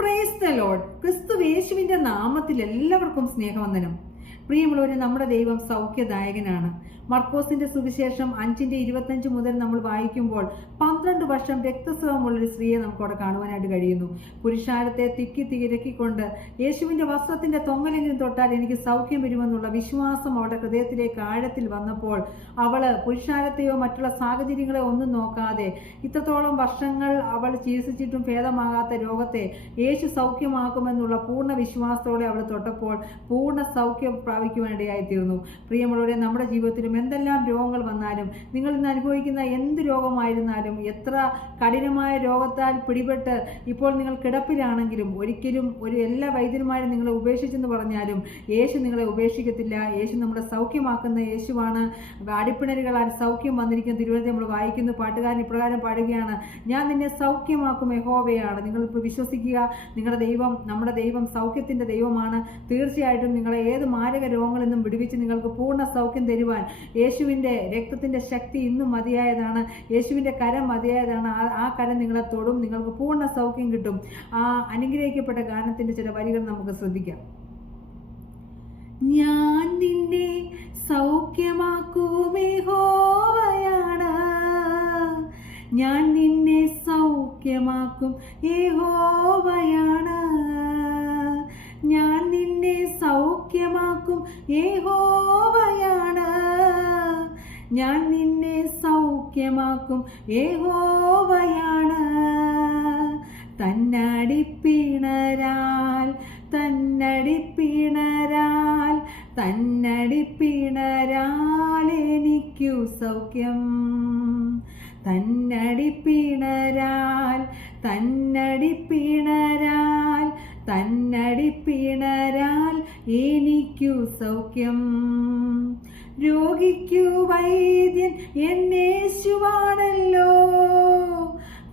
Praise the Lord. ക്രിസ്തു യേശുവിന്റെ നാമത്തിൽ എല്ലാവർക്കും സ്നേഹവന്ദനം. പ്രിയമുള്ളവരെ, നമ്മുടെ ദൈവം സൗഖ്യദായകനാണ്. മർക്കോസിന്റെ സുവിശേഷം 5:25 മുതൽ നമ്മൾ വായിക്കുമ്പോൾ 12 വർഷം രക്തസ്രാവമുള്ളൊരു സ്ത്രീയെ നമുക്ക് അവിടെ കാണുവാനായിട്ട് കഴിയുന്നു. പുരുഷാരത്തെ തിരക്കിക്കൊണ്ട് യേശുവിന്റെ വസ്ത്രത്തിന്റെ തൊങ്ങലെങ്കിലും തൊട്ടാൽ എനിക്ക് സൗഖ്യം വരുമെന്നുള്ള വിശ്വാസം അവളുടെ ഹൃദയത്തിലേക്ക് ആഴത്തിൽ വന്നപ്പോൾ അവള് പുരുഷാരത്തെയോ മറ്റുള്ള സാഹചര്യങ്ങളെയോ ഒന്നും നോക്കാതെ ഇത്രത്തോളം വർഷങ്ങൾ അവൾ ചികിത്സിച്ചിട്ടും ഭേദമാകാത്ത രോഗത്തെ യേശു സൗഖ്യമാക്കുമെന്നുള്ള പൂർണ്ണ വിശ്വാസത്തോടെ അവൾ തൊട്ടപ്പോൾ പൂർണ്ണ സൗഖ്യം പ്രാപിക്കുവാനിടയായിത്തീർന്നു. പ്രിയമുള്ളവരെ, നമ്മുടെ ജീവിതത്തിലും എന്തെല്ലാം രോഗങ്ങൾ വന്നാലും, നിങ്ങൾ ഇന്ന് അനുഭവിക്കുന്ന എന്ത് രോഗമായിരുന്നാലും, എത്ര കഠിനമായ രോഗത്താൽ പിടിപെട്ട് ഇപ്പോൾ നിങ്ങൾ കിടപ്പിലാണെങ്കിലും, ഒരിക്കലും എല്ലാ വൈദ്യന്മാരും നിങ്ങളെ ഉപേക്ഷിച്ചെന്ന് പറഞ്ഞാലും യേശു നിങ്ങളെ ഉപേക്ഷിക്കത്തില്ല. യേശു നമ്മളെ സൗഖ്യമാക്കുന്ന യേശുവാണ്. അടിപ്പിണരുകളാൽ സൗഖ്യം വന്നിരിക്കുന്ന തിരുവനന്തപുരം നമ്മൾ വായിക്കുന്നു. പാട്ടുകാരൻ ഇപ്രകാരം പാടുകയാണ്: ഞാൻ നിന്നെ സൗഖ്യമാക്കും യഹോവയാണ്. നിങ്ങളിപ്പോൾ വിശ്വസിക്കുക, നിങ്ങളുടെ ദൈവം, നമ്മുടെ ദൈവം സൗഖ്യത്തിന്റെ ദൈവമാണ്. തീർച്ചയായിട്ടും നിങ്ങളെ ഏത് മാരക രോഗങ്ങളിൽ നിന്നും വിടുവിച്ച് നിങ്ങൾക്ക് പൂർണ്ണ സൗഖ്യം തരുവാൻ യേശുവിന്റെ രക്തത്തിന്റെ ശക്തി ഇന്നും മതിയായതാണ്. യേശുവിന്റെ കരം മതിയായതാണ്. ആ കരം നിങ്ങളെ തൊടും, നിങ്ങൾക്ക് പൂർണ്ണ സൗഖ്യം കിട്ടും. ആ അനുഗ്രഹിക്കപ്പെട്ട ഗാനത്തിന്റെ ചില വരികൾ നമുക്ക് ശ്രദ്ധിക്കാം. ഞാൻ നിന്നെ സൗഖ്യമാക്കും യഹോവയാണ്, ഞാൻ നിന്നെ സൗഖ്യമാക്കും യഹോവയാണ്, ഞാൻ നിന്നെ സൗഖ്യമാക്കും യഹോവയാണ്, ഞാൻ നിന്നെ സൗഖ്യമാക്കും യഹോവയാണ്. തന്നടിപ്പിണരാൽ തന്നടിപ്പിണരാൽ തന്നടിപ്പിണരാൽ എനിക്കു സൗഖ്യം, തന്നടിപ്പിണരാൽ തന്നടിപ്പിണരാൽ തന്നടിപ്പിണരാൽ എനിക്കു സൗഖ്യം. രോഗിക്കു വൈദ്യൻ എന്നേശുവാണല്ലോ,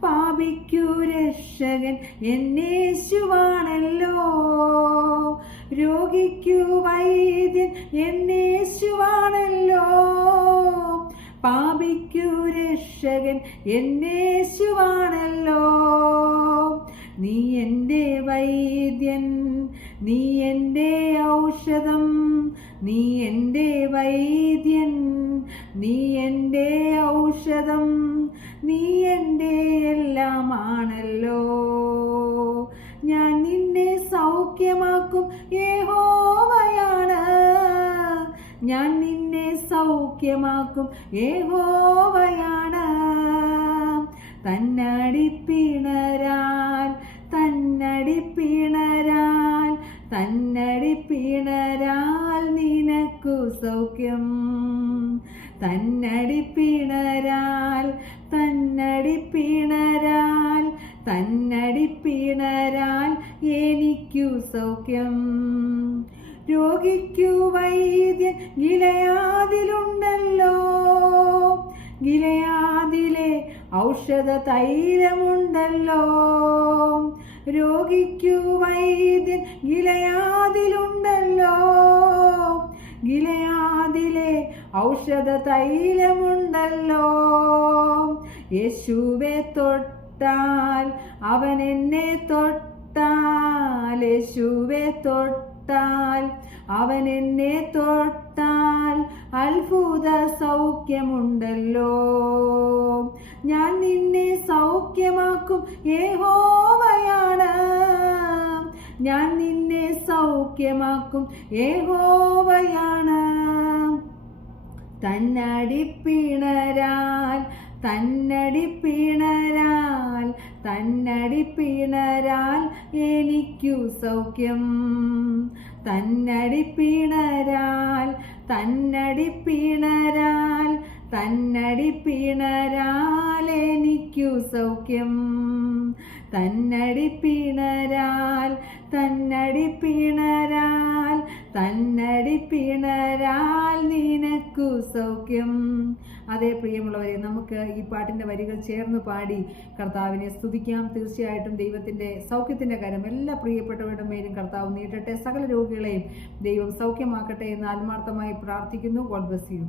പാപിക്കു രക്ഷകൻ എന്നേശുവാണല്ലോ. രോഗിക്കു വൈദ്യൻ എന്നേശുവാണല്ലോ, പാപിക്കു രക്ഷകൻ എന്നേശുവാണല്ലോ. നീ എൻ്റെ വൈദ്യൻ, നീ എൻ്റെ ഔഷധം, നീ എൻ്റെ വൈദ്യൻ, നീ എൻ്റെ ഔഷധം, നീ എൻ്റെ എല്ലാമാണല്ലോ. ഞാൻ നിന്നെ സൗഖ്യമാക്കും യഹോവയാണ്, ഞാൻ നിന്നെ സൗഖ്യമാക്കും യഹോവയാണ്. തന്നടിപ്പിണരാൽ തന്നടിപ്പിണരാൽ തന്നടിപ്പിണരാൽ നിനക്കു സൗഖ്യം, തന്നടിപ്പിണരാൽ തന്നടിപ്പിണരാൽ തന്നടിപ്പിണരാൽ എനിക്കു സൗഖ്യം. രോഗിക്കു വൈദ്യൻ ഗിലയാദിലുണ്ടല്ലോ, ഗിലയാദിലെ ഔഷധ തൈലമുണ്ടല്ലോ. രോഗിക്കു വൈദ്യൻ ഗിലയാദിലുണ്ടല്ലോ, ഗിലയാദിലെ ഔഷധ തൈലമുണ്ടല്ലോ. യേശുവെ തൊട്ടാൽ അവൻ എന്നെ തൊട്ടാൽ, യേശുവെ തൊട്ടാൽ അവൻ എന്നെ തൊട്ടാൽ അത്ഭുത സൗഖ്യമുണ്ടല്ലോ. ഞാൻ നിന്നെ സൗഖ്യമാക്കും യഹോവയാണ്, ഞാൻ നിന്നെ സൗഖ്യമാക്കും യഹോവയാണ്. തന്നടിപ്പിണരാൽ തന്നടിപ്പിണരാൽ തന്നടിപ്പിണരാൽ എനിക്കു സൗഖ്യം, തന്നടിപ്പിണരാൽ തന്നടിപ്പിണരാൽ തന്നടിപ്പിണരാൽ എനിക്കു സൗഖ്യം, തന്നടിപ്പിണരാൽ തന്നടിപ്പിണരാൽ തന്നടിപ്പിണരാൽ നിനക്കു സൗഖ്യം. അതേ പ്രിയമുള്ളവരെ, നമുക്ക് ഈ പാട്ടിന്റെ വരികൾ ചേർന്ന് പാടി കർത്താവിനെ സ്തുതിക്കാം. തീർച്ചയായിട്ടും ദൈവത്തിന്റെ സൗഖ്യത്തിന്റെ കരം എല്ലാ പ്രിയപ്പെട്ടവരുടെ മേലും കർത്താവ് നീട്ടട്ടെ. സകല രോഗികളെയും ദൈവം സൗഖ്യമാക്കട്ടെ എന്ന് ആത്മാർത്ഥമായി പ്രാർത്ഥിക്കുന്നു. God bless you.